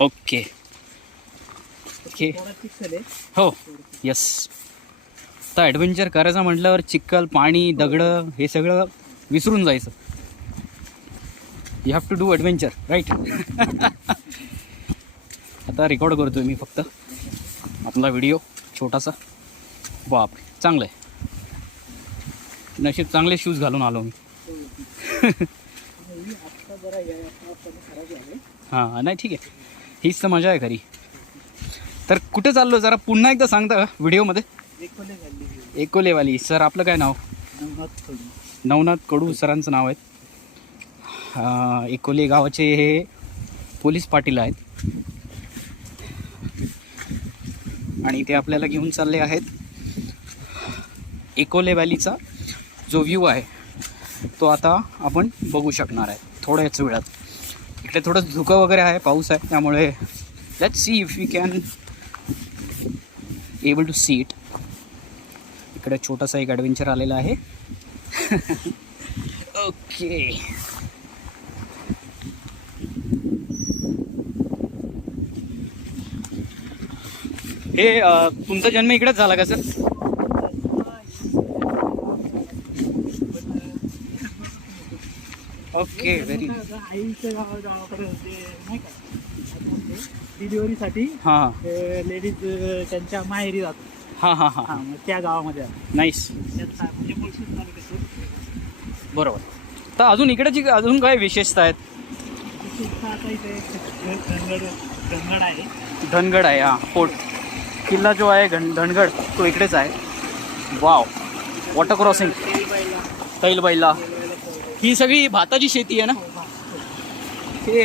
Okay okay हो yes. आता adventure करायचं म्हटल्यावर चिखल पाणी दगडं हे सगळं विसरून जायचं. You have to do adventure right. आता रेकॉर्ड करतोय मी फक्त आपला व्हिडिओ छोटासा. बाप चांगलं आहे. नशीब चांगले शूज घालून आलो मी. हां नाही ठीक आहे. हीच तर मजा आहे खरी. तर कुठे चाललो जरा पुन्हा एकदा सांगता का व्हिडिओमध्ये. एकोलेवाली. सर आपलं काय नाव. नवनाथ कडू सरांचं नाव आहे. एकोले गावाचे हे पोलीस पाटील आहेत आणि ते आपल्याला घेऊन चालले आहेत. एकोले व्हॅलीचा जो व्ह्यू आहे तो आता आपण बघू शकणार आहे थोड्याच वेळात. इकडे थोडं धुकं वगैरे आहे, पाऊस आहे, त्यामुळे let's see if we can able to see it. इकडे छोटासा एक ॲडव्हेंचर आलेला आहे. ओके हे तुमचा जन्म इकडेच झाला का सर. Okay very. आईच्या गावाकडे होते नाही का डिलिव्हरीसाठी. हां लेडीज त्यांच्या माहेरी जातो. हां हां हां मग त्या गावामध्ये नाईस. म्हणजे मुळशीत तालुक्यातून. बरोबर. तर अजून इकडेची अजून काय विशेषता आहेत. आता इथे धनगड आहे. धनगड आहे. हां फोर्ट किल्ला जो आहे धनगड तो इकडेच आहे. वाव. Water crossing. तैलबैला. ही सगळी भाताची शेती आहे ना. हे